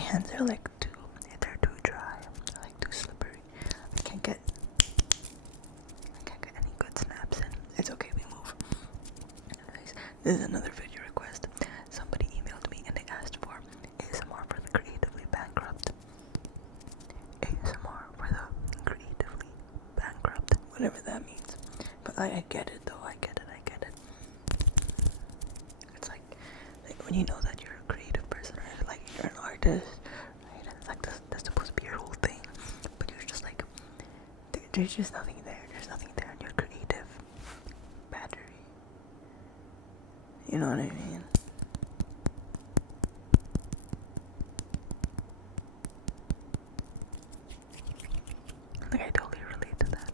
hands are like they're too dry, they're like too slippery. I can't get any good snaps in. It's okay, we move. Anyways, this is another video request. Somebody emailed me and they asked for ASMR for the creatively bankrupt. ASMR for the creatively bankrupt, whatever that means. But I get it though, I get it. It's like when you know that you're a creative person or like you're an artist, right? And it's like that's supposed to be your whole thing. But you're just like, there's just nothing there. There's nothing there in your creative battery. You know what I mean? Like, I totally relate to that.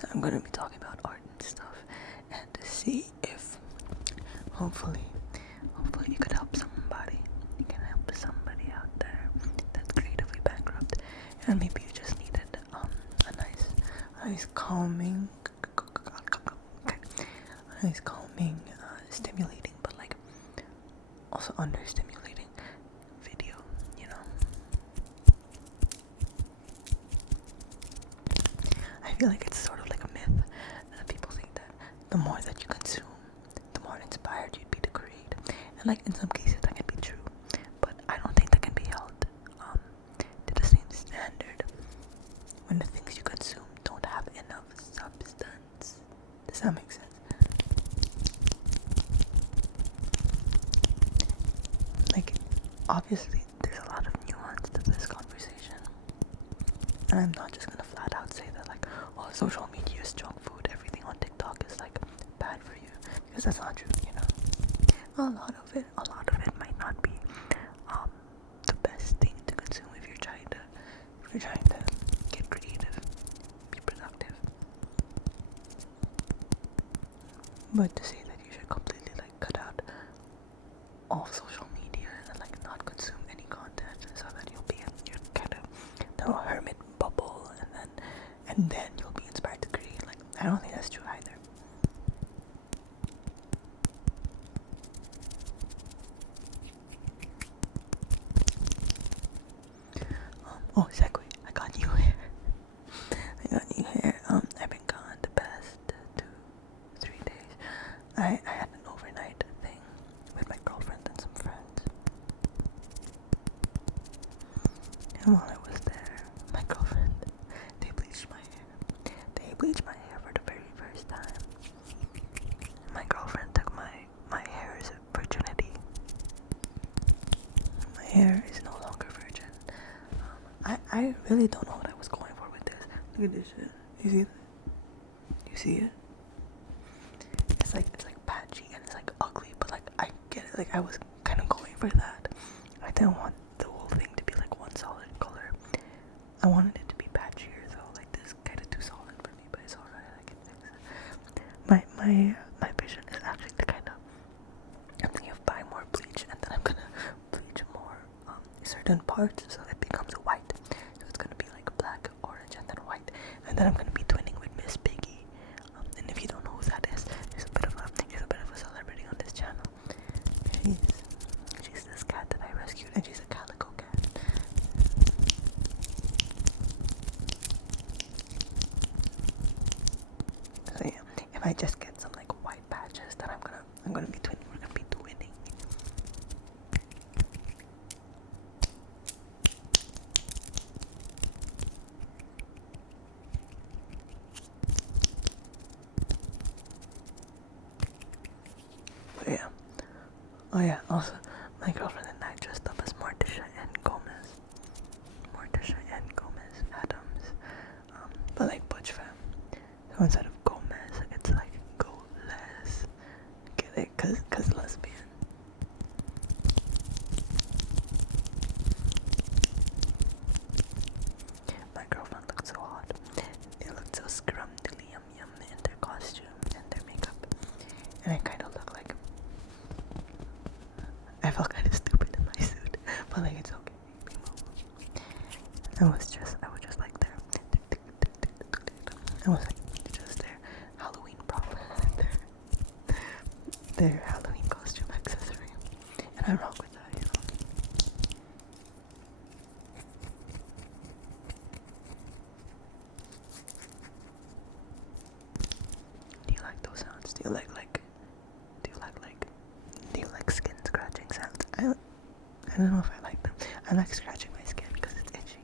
So I'm gonna be talking about art and stuff, and to see if hopefully you could help somebody. You can help somebody out there that's creatively bankrupt, and maybe you just needed a nice calming, stimulating, but like also understimulating video, you know. I feel like it's sort of like a myth that people think that the more that you consume, the more inspired you'd be to create. And like in some cases that can be true, but I don't think that can be held to the same standard when the things you consume don't have enough substance. Does that make sense? Like, obviously there's a lot of nuance to this conversation, and I'm not just gonna flat out say that like, oh, social media is junk food, everything on TikTok is like bad for you, because that's not true, you know. A lot of it might not be the best thing to consume if you're trying to get creative, be productive. But to say that you should completely like cut out all social media and like not consume any content so that you'll be in your kind of little hermit bubble, and then you'll be inspired to create, like, I don't think that's true either. Oh, segue. I got new hair. I've been gone the past 2-3 days. I had an overnight thing with my girlfriend and some friends. And while I was there, my girlfriend, they bleached my hair. They bleached my hair for the very first time. My girlfriend took my hair's virginity. My hair is no longer virgin. I really don't know what I was going for with this. Look at this shit. You see that? You see it? It's like patchy and it's like ugly, but like I get it. Like I was kind of going for that. I didn't want the whole thing to be like one solid color. I wanted it to be patchier though. Like this is kind of too solid for me, but it's alright. I can fix it. My vision is actually to kind of, I'm thinking of buying more bleach, and then I'm gonna bleach more certain parts so it becomes white. So it's gonna be like black, orange, and then white. And then I'm gonna be twinning with Miss Piggy. And if you don't know who that is, she's a bit of a celebrity on this channel. She's this cat that I rescued, and she's a calico cat. So yeah, if I just get some like white patches, then I'm gonna be twinning. We're gonna be twinning. But yeah. Oh yeah, also, my girlfriend and I dressed up as Morticia and Gomez. Adams. But like Butch fam. So instead of Gomez, it's like go les. Get it? Cause lesbian. My girlfriend looked so hot. They looked so scrumdiddly yum in their costume and their makeup. And I kind of look like, I felt kind of stupid in my suit, but like it's okay. I was just like there. I was like just there, Halloween their Halloween costume accessory, and I rock with that, you know. Do you like those sounds? Do you like skin scratching sounds? I don't know if I like them. I like scratching my skin because it's itchy.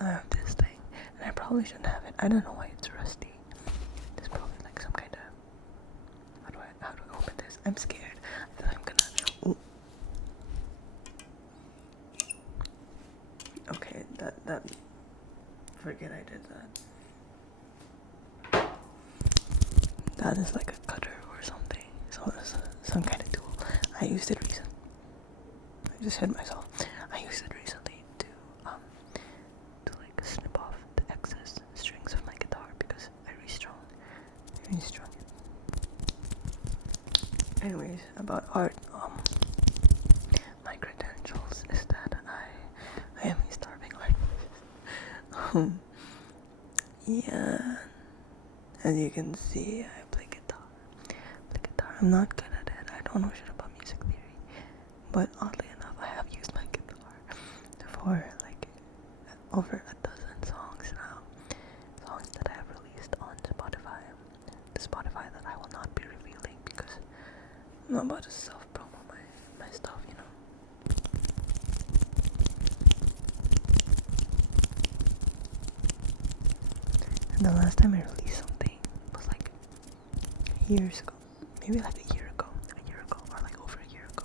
I have this thing, and I probably shouldn't have it. I don't know why it's rusty. There's probably like some kind of... How do I open this? I'm scared that I'm gonna... Ooh. Okay, that... Forget I did that. That is like a cutter or something. So it's some kind of tool. I used it recently. I just hit myself. I used it recently to like snip off the excess strings of my guitar because I restrung it. Anyways, about art, my credentials is that I am a starving artist. Yeah, as you can see, I play guitar. I'm not good at it. I don't know shit about music theory, but oddly enough, I have used my guitar for like over a dozen songs now. Songs that I have released on Spotify. The Spotify that I will not be revealing because I'm not about to self-promo my stuff, you know. And the last time I released something was like years ago. Maybe like a year ago, or like over a year ago.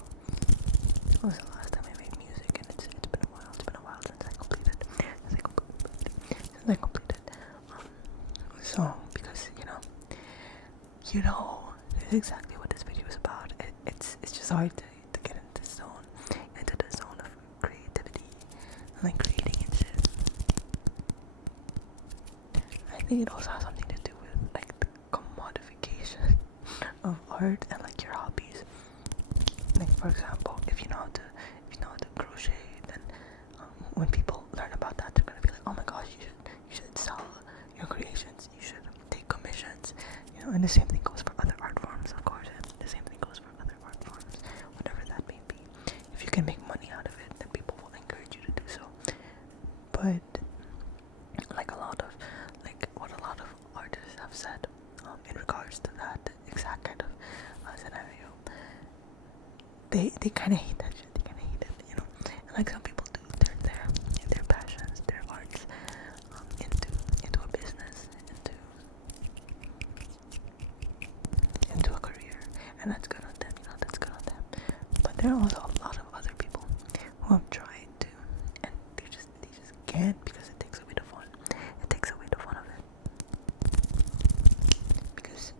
That was the last time I made music, and it's been a while. It's been a while since I completed a song, because you know, that's exactly what this video is about. It's just hard to get into the zone of creativity and like creating and shit. I think it also has something to do with like the commodification of art and like your hobbies. Like for example, if you know how to crochet, then when people learn about that, they're gonna be like, oh my gosh, you should sell your creations, you should take commissions, you know. And the same thing goes for other art forms, of course. Whatever that may be. If you can make money out of it, then people will encourage you to do so. But like what a lot of artists have said in regards to that exact kind of scenario, they kind of hate that shit. They kind of hate it, you know. And like some people do turn their passions, their arts, into a business, into a career, and that's good on them. You know, that's good on them. But there are also a lot of other people who have tried to, and they just can't because it takes away the fun. It takes away the fun of it. Because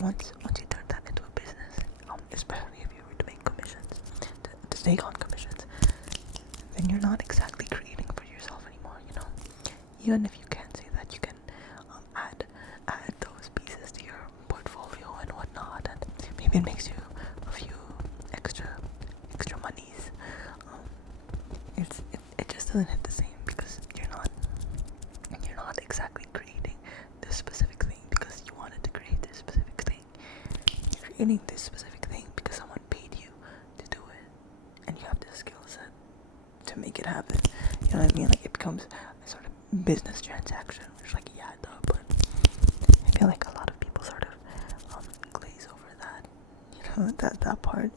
once you turn that into a business, especially if you were to make commissions, to take on commissions, then you're not exactly creating for yourself anymore, you know. Even if you can say that you can add those pieces to your portfolio and whatnot, and maybe it makes you a few extra monies. It just doesn't hit the same because you're not exactly creating this specific thing because you wanted to create this specific thing. You're creating this specific thing because someone paid you to do it, and you have the skill set to make it happen. You know what I mean? Like, it becomes a sort of business transaction, which, like, yeah, duh, but I feel like a lot of people sort of glaze over that, you know, that part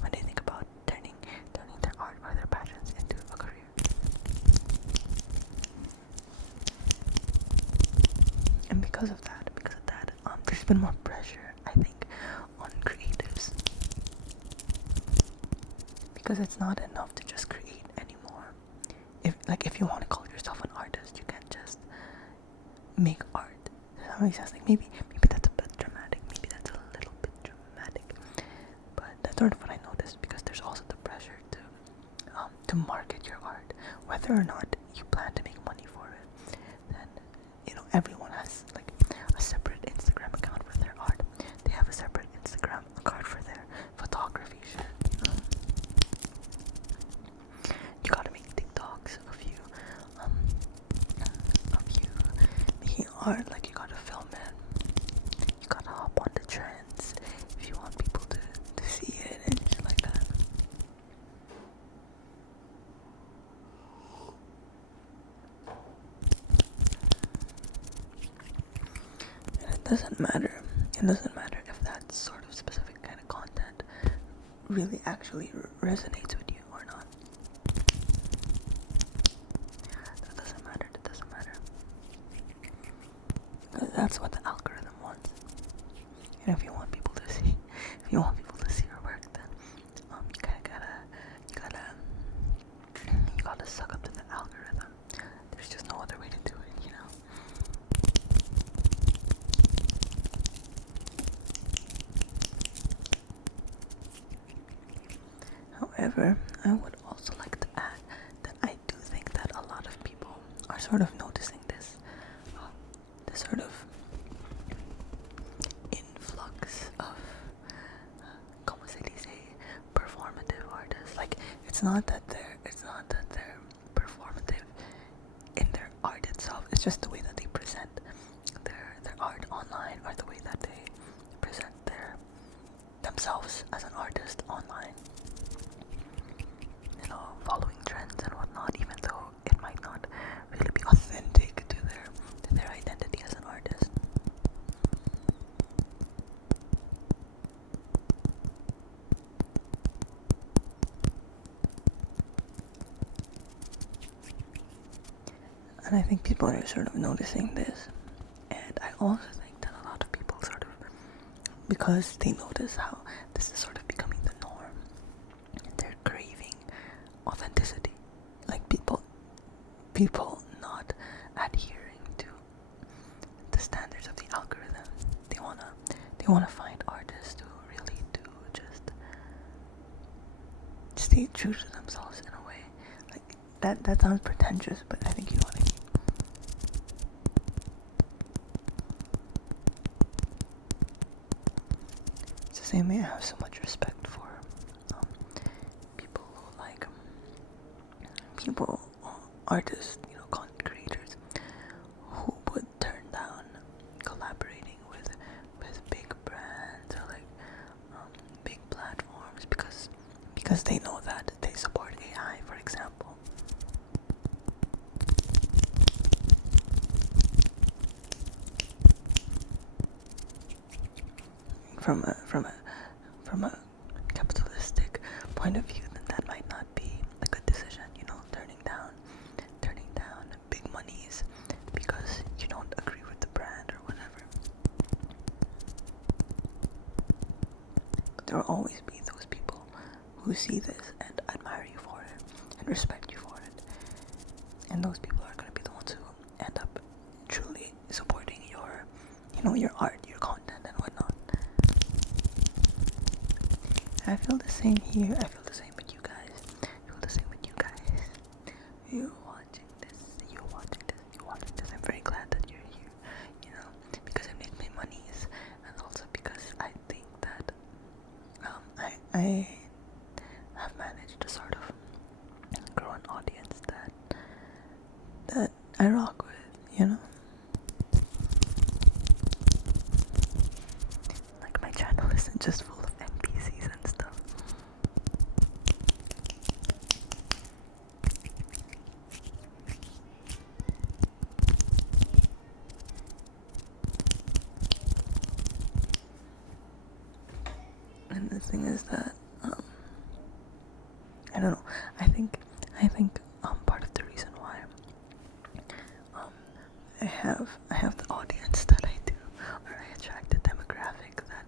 when they think about turning their art or their passions into a career. And because of that, there's been more pressure, I think, on creatives, because it's not enough to just create anymore. If you want to call yourself an artist, you can't just make art. Does that make sense? Like, maybe that's a bit dramatic. Maybe that's a little bit dramatic. But that's sort of what I noticed, because there's also the pressure to market your art, whether or not you plan to make money for it. Then, you know, everyone has like a separate Instagram account for their art. They have a separate Instagram account for their photography. art, like you gotta film it, you gotta hop on the trends if you want people to see it and shit like that. And it doesn't matter if that sort of specific kind of content really actually resonates with you or not. That doesn't matter. Because that's what the algorithm wants. And if you want people to see your work, then you gotta suck up to the algorithm. There's just no other way to do it, you know. However, I would also like to add that I do think that a lot of people are sort of noticing this sort of influx of, como se dice, performative artists. Like, it's not that they're performative in their art itself. It's just the way that they present their art online, or the way that they present themselves as an artist online. You know, following trends and whatnot, even though it might not really be authentic to their identity as an artist. And I think people are sort of noticing this. And I also think that a lot of people sort of, because they notice how this is sort of becoming the norm, they're craving authenticity. Like people not adhering to the standards of the algorithm. They wanna find artists who really do just stay true to themselves in a way. Like that sounds pretentious, but I think you know what I mean. It's the same way I have so much respect for people who like artists, you know, content creators who would turn down collaborating with big brands or like big platforms because they know that they support AI, for example. From a capitalistic point of view, then that might not be a good decision, you know, turning down big monies because you don't agree with the brand or whatever. But there will always be those people who see this and admire you for it and respect you for it. And those people are going to be the ones who end up truly supporting your, you know, your art, your content and whatnot. I feel the same here. I feel the same with you guys. You watching this. I'm very glad that you're here, you know, because it makes me monies, and also because I think that I have managed to sort of grow an audience that I rock with, you know. Like, my channel isn't just full of NPCs and stuff. And the thing is that I don't know. I think part of the reason why I have the audience that I do, or I attract the demographic that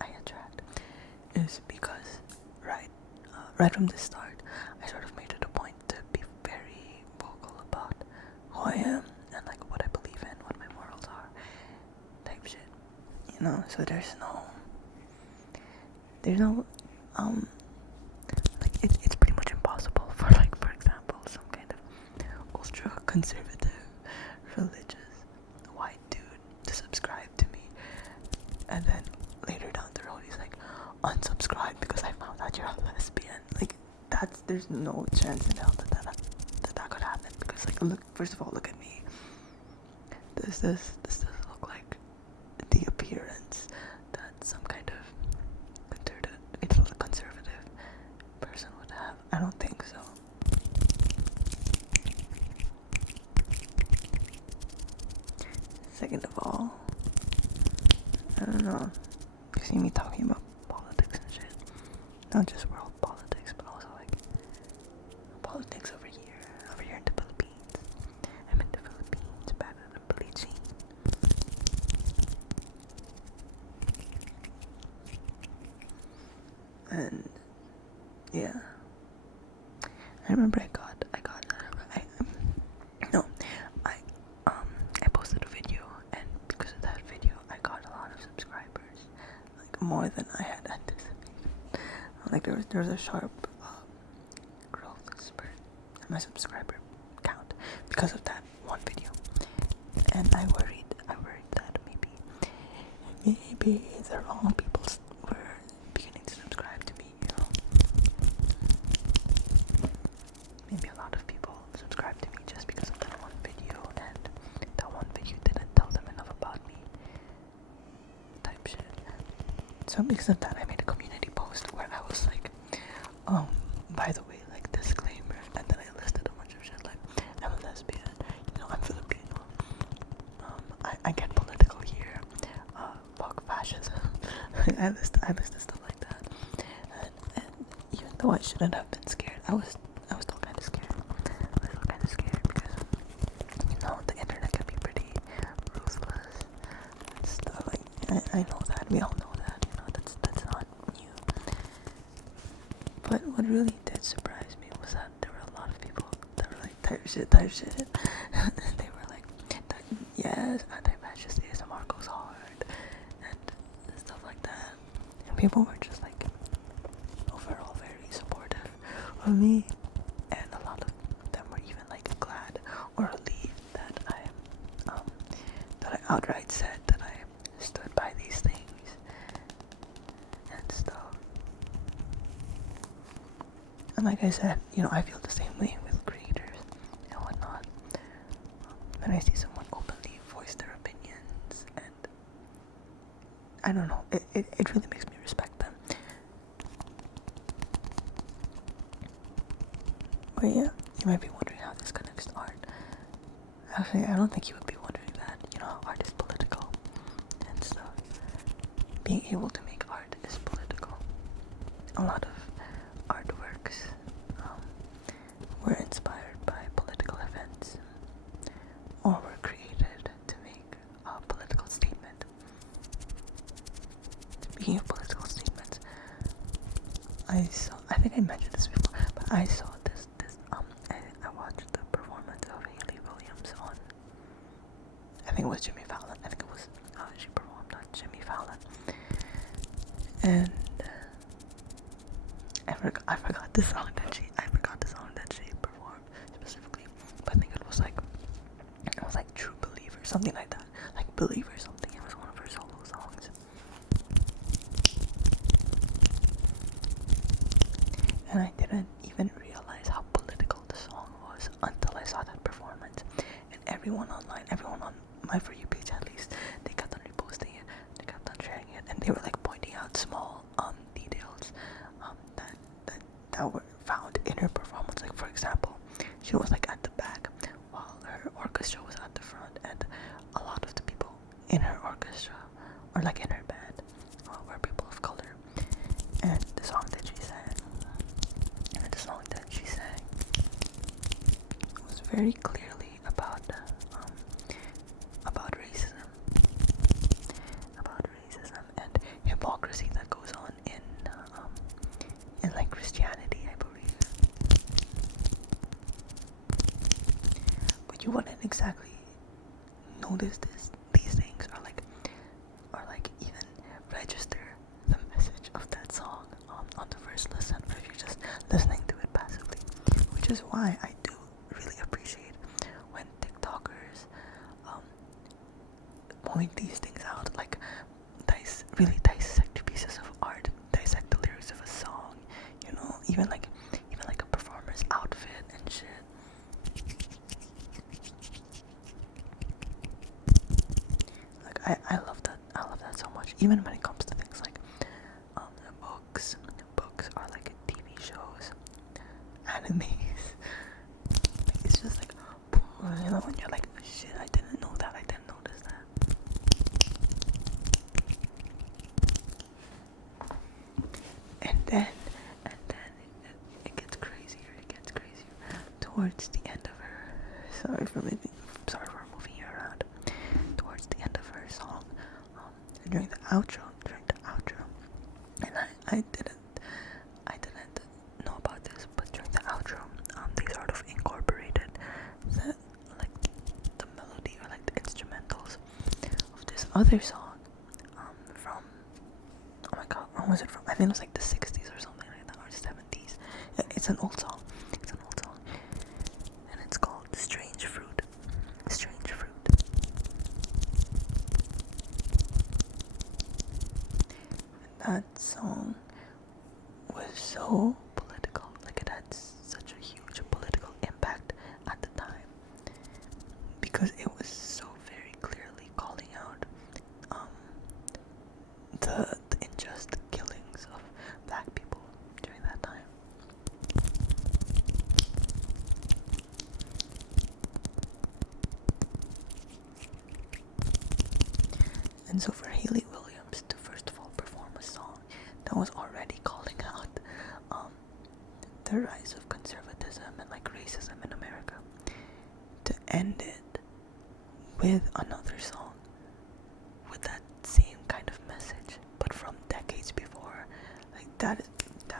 I attract, is because right from the start, I sort of made it a point to be very vocal about who I am and like what I believe in, what my morals are, type shit. You know, so there's no like it's pretty much impossible for, like, for example, some kind of ultra conservative religious white dude to subscribe to me and then later down the road he's like, unsubscribe because I found out you're a lesbian. Like, there's no chance in hell that could happen, because like, look, first of all, look at me. Does this look like the appearance that some kind of conservative person would have? I don't think so. Second of all, I don't know. You see me talking about politics and shit. Not just world politics, but also like politics over here in the Philippines. I'm in the Philippines, better than bleaching. And yeah, I remember I posted a video, and because of that video, I got a lot of subscribers, like more than I had anticipated. Like there was a sharp growth spurt in my subscriber count because of that one video, and I worried that maybe the wrong people were beginning to subscribe to me, you know. Maybe a lot of people subscribed to me just because of that one video, and that one video didn't tell them enough about me, type shit. So because of that, I made a community post where I was like, by the way, like, disclaimer, and then I listed a bunch of shit like, I'm a lesbian, you know, I'm Filipino, I get political here, fuck fascism. I listed stuff like that, and even though I shouldn't have been scared, I was still kind of scared. Because, you know, the internet can be pretty ruthless and stuff. Like, I know that, we all know that, you know, that's not new. But what really did surprise me was that there were a lot of people that were like, type shit. And they were like, yes, anti-fascist ASMR goes hard, and stuff like that. And people were just like, overall very supportive of me. And a lot of them were even like glad or relieved that I outright said that I stood by these things and stuff. And like I said, you know, I feel the same way with creators and whatnot. When I see someone openly voice their opinions, and I don't know, it really makes me respect them. But yeah, you might be wondering how this connects to art. Actually, I don't think you would be wondering that. You know, art is political and stuff. Being able to make art is political. A lot of artworks were inspired by political events or were created to make a political statement. Speaking of political statements, I think I mentioned this before, but I saw I watched the performance of Hayley Williams on, I think it was Jimmy Fallon. I think it was, she performed on Jimmy Fallon. And I forgot the song that she performed specifically, but I think it was like True Believer, something like that, like Believer something. It was one of her solo songs, and I didn't even realize how political the song was until I saw that performance. And everyone on my For You page, at least, they kept on reposting it, they kept on sharing it, and they were like pointing out small details that were found in her performance. Like, for example, she was like at the back while her orchestra was at the front, and a lot of the people in her orchestra, or like in her band, were people of color. And the song that she sang was very clearly about racism and hypocrisy that goes on in like Christianity, I believe. But you wouldn't exactly notice these things, or like even register the message of that song on the first listen, or if you're just listening to it passively. Which is why I do really appreciate when TikTokers point these things out, like really dissect pieces of art, dissect the lyrics of a song, you know, even like a performer's outfit and shit. I love that. I love that so much. Even when it comes to things like books, or like TV shows, animes. Like, it's just like, you know, when you're like, shit, I didn't know that. I didn't notice that. And then it gets crazier. It gets crazier towards the end of her. Sorry for moving you around. Towards the end of her song, during the outro, and I didn't know about this, but during the outro, they sort of incorporated the melody or like the instrumentals of this other song, from, oh my god, when was it from? I think it was like the 60s or something like that, or 70s. It's an old song. And it's called Strange Fruit. And that song was so political. Like, it had such a huge political impact at the time, because it was so very clearly calling out the unjust killings of black people during that time. And so for Haley Williams to first of all perform a song that was already calling out the rise of conservatism and like racism in America, to end it with another song with that same kind of message, but from decades before, like that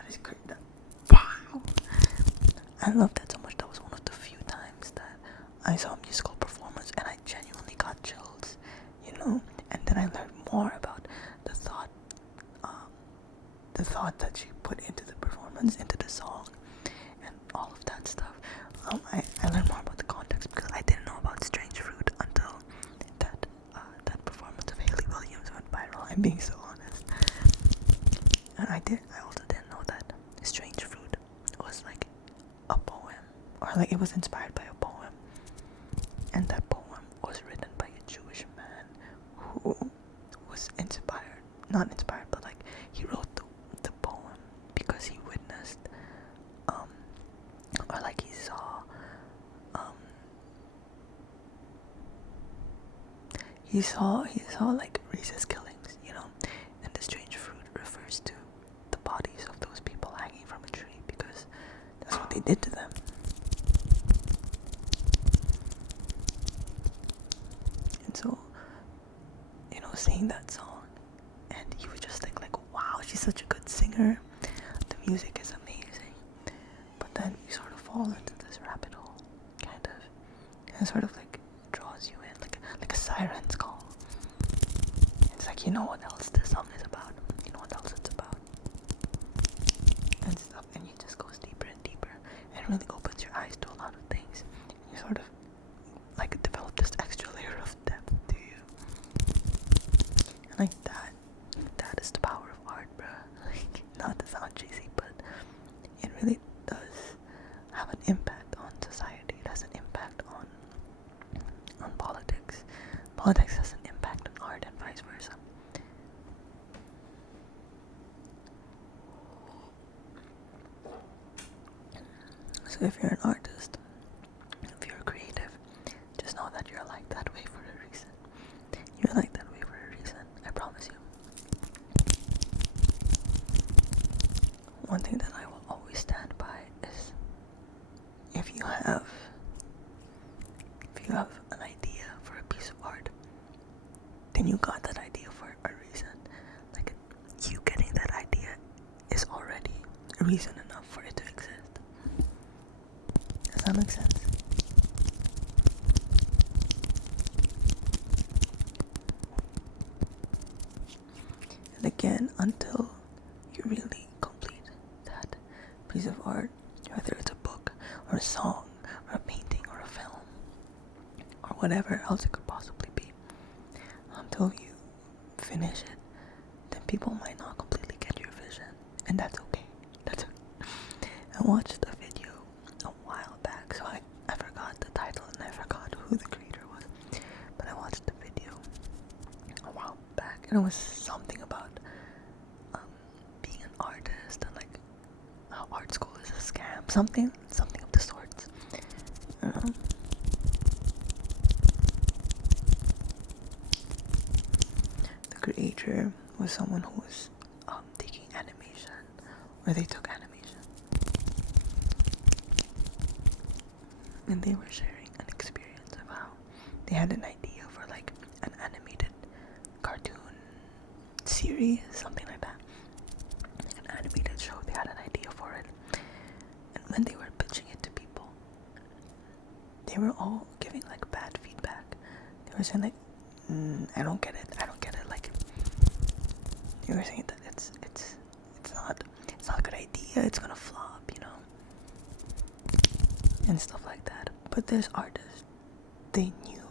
is great. Wow, I love that so much. That was one of the few times that I saw a musical performance and I genuinely got chills, you know. And then I learned more about the thought that she put into the performance, into the song, and all of that stuff. I learned more about the context because I didn't know about Strange Fruit until that performance of Haley Williams went viral. I'm being so honest. And I also didn't know that Strange Fruit was like a poem, or like it was inspired by a poem, and that poem was written by a Jewish man who was not inspired, but like he wrote the poem because he witnessed, or like he saw, he saw like racist killings, you know. And the Strange Fruit refers to the bodies of those people hanging from a tree because that's what they did to them. And so, you know, singing that song, and you would just think like, wow, she's such a good singer. The music is amazing. But then you sort of fall into this rabbit hole, kind of, and it sort of like draws you in, like a siren's call. It's like, you know what else this song is about? You know what else it's about? And stuff, and it just goes deeper and deeper, and it really opens your eyes to a lot of things. And you sort of like develop this extra layer of depth to you. And like that is the power of art, bruh. Like, not to sound cheesy, but it really does have an impact on society. It has an impact on politics. Politics has an impact on art, and vice versa. So if you're an artist, if you're creative, just know that you're like that way for a reason. You're like that way for a reason, I promise you. One thing that I will always stand by is, if you have an idea for a piece of art, then you got that idea for a reason. Like, you getting that idea is already a reason enough for it to exist. Does that make sense? And again, until you really complete that piece of art, whether it's a book or a song or a painting or a film or whatever else it could possibly be, until you finish it, then people might not completely get your vision, and that's okay. I watched a video a while back, so I forgot the title and I forgot who the creator was, but I watched the video And it was something about being an artist and like how art school is a scam, something of the sorts. The creator was someone who was taking animation, or they took animation, and they were sharing an experience of how they had an idea for like an animated cartoon series, something like that, like an animated show. They had an idea for it, and when they were pitching it to people, they were all giving like bad feedback. They were saying like, I don't get it. Like, they were saying that it's not a good idea. It's gonna flop, and stuff like that. But there's artists. They knew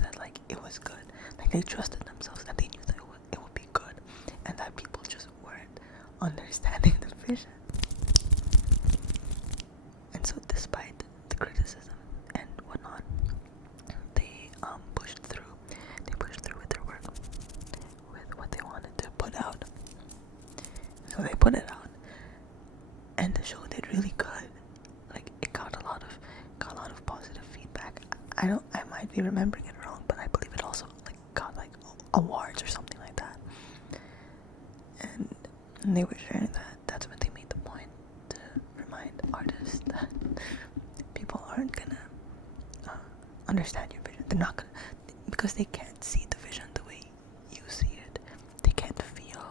that like it was good. Like they trusted themselves that they knew that it would be good, and that people just weren't understanding the vision. And so, despite the criticism and whatnot, they pushed through. They pushed through with their work, with what they wanted to put out. So they put it out, and the show did really good. Like it got a lot of positive feedback. I might be remembering it wrong, but I believe it also like got like awards or something like that. And they were sharing that. That's when they made the point to remind artists that people aren't gonna understand your vision. They're not gonna, because they can't see the vision the way you see it. They can't feel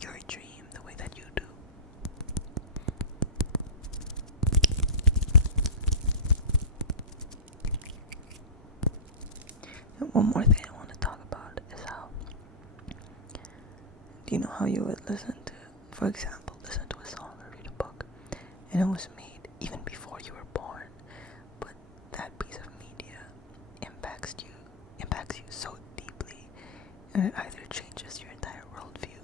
your dream the way that you do. And one more thing I want to talk about is how, do you know how you would listen to, for example, listen to a song or read a book, and it was made even before you were born, but that piece of media impacts you so deeply, and it either changes your entire worldview,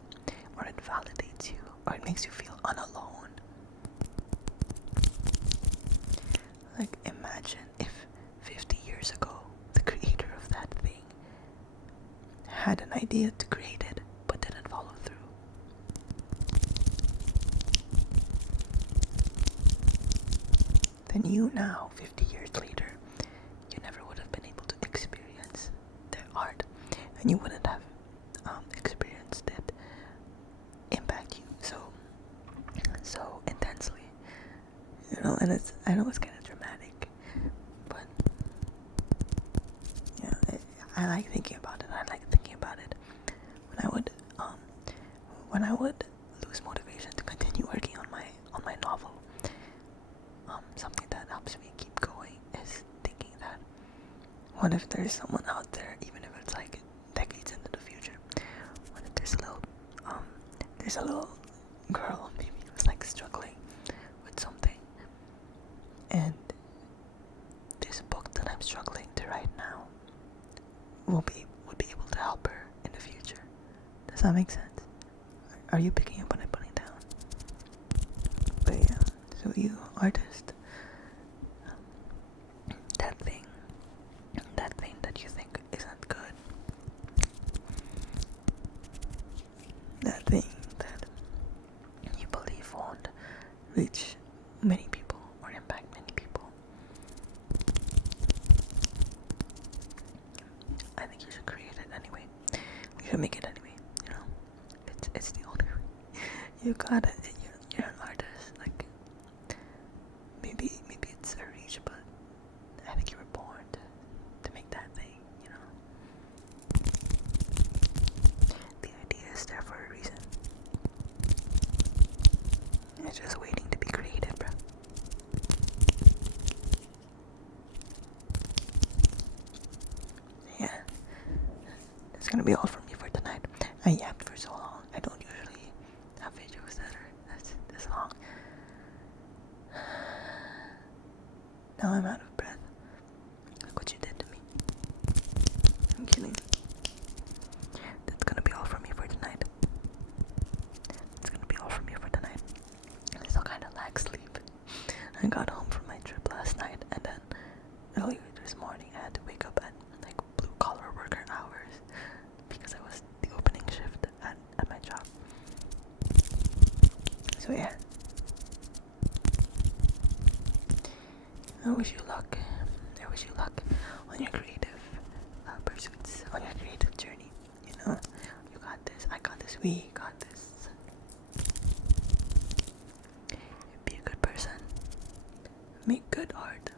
or it validates you, or it makes you feel unalone. Like, imagine if 50 years ago the creator of that thing had an idea to create it but didn't follow through. Then you now, 50 years later, you never would have been able to experience their art, and you wouldn't have experienced it impact you so intensely, and I know it's kind of dramatic, but yeah, I like thinking about it. When I would lose motivation to continue working on my novel, something that helps me keep going is thinking that, what if there's someone out there, even if it's like decades into the future, what if there's a little girl maybe who's like struggling with something, and this book that I'm struggling to write now would be able to help her in the future. Does that make sense? Are you picking up what I'm putting down? But yeah, so you, artist, that thing that you think isn't good, that thing that you believe won't reach many people or impact many people, I think you should create it anyway. You should make it anyway, it's the only way. You got it. You're an artist. Like, maybe it's a reach, but I think you were born to make that thing, The idea is there for a reason. It's just waiting to be created, bro. Yeah. That's gonna be all from me for tonight. I yapped for so long. I don't usually have videos that are this long. Now I'm out of breath. Look what you did to me. I'm kidding. That's gonna be all from me for tonight. I still kinda lack sleep. I got home from my trip last night, and then earlier this morning I had to wake up at like blue collar worker hours because I was So yeah, I wish you luck. I wish you luck on your creative pursuits, on your creative journey. You know, you got this. I got this. We got this. Be a good person. Make good art.